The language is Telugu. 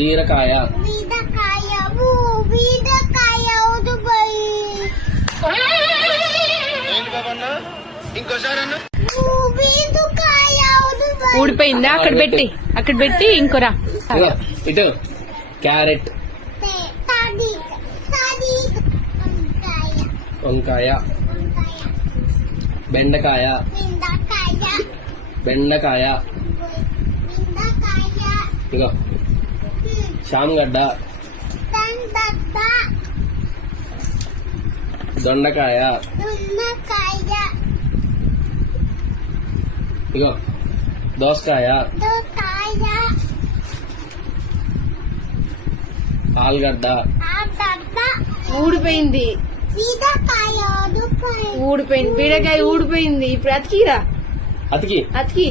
బీరకాయ బీరకాయ బీరకాయ ఊడిపోయి ఇంకోసారి అన్న బీరకాయ ఊడిపోయి ఊడిపోయిందా? అక్కడ పెట్టి ఇంకోరా. ఇగో ఇటు క్యారెట్ తాడి తాడి వంకాయ బెండకాయ బెండకాయ ఇగో శామగడ్డ దొండకాయ ఇగో దోసకాయ ఆలుగడ్డ ఊడిపోయింది. ఊడిపోయింది బీరకాయ ఊడిపోయింది. ఇప్పుడు అతికిరా అతికి అతికి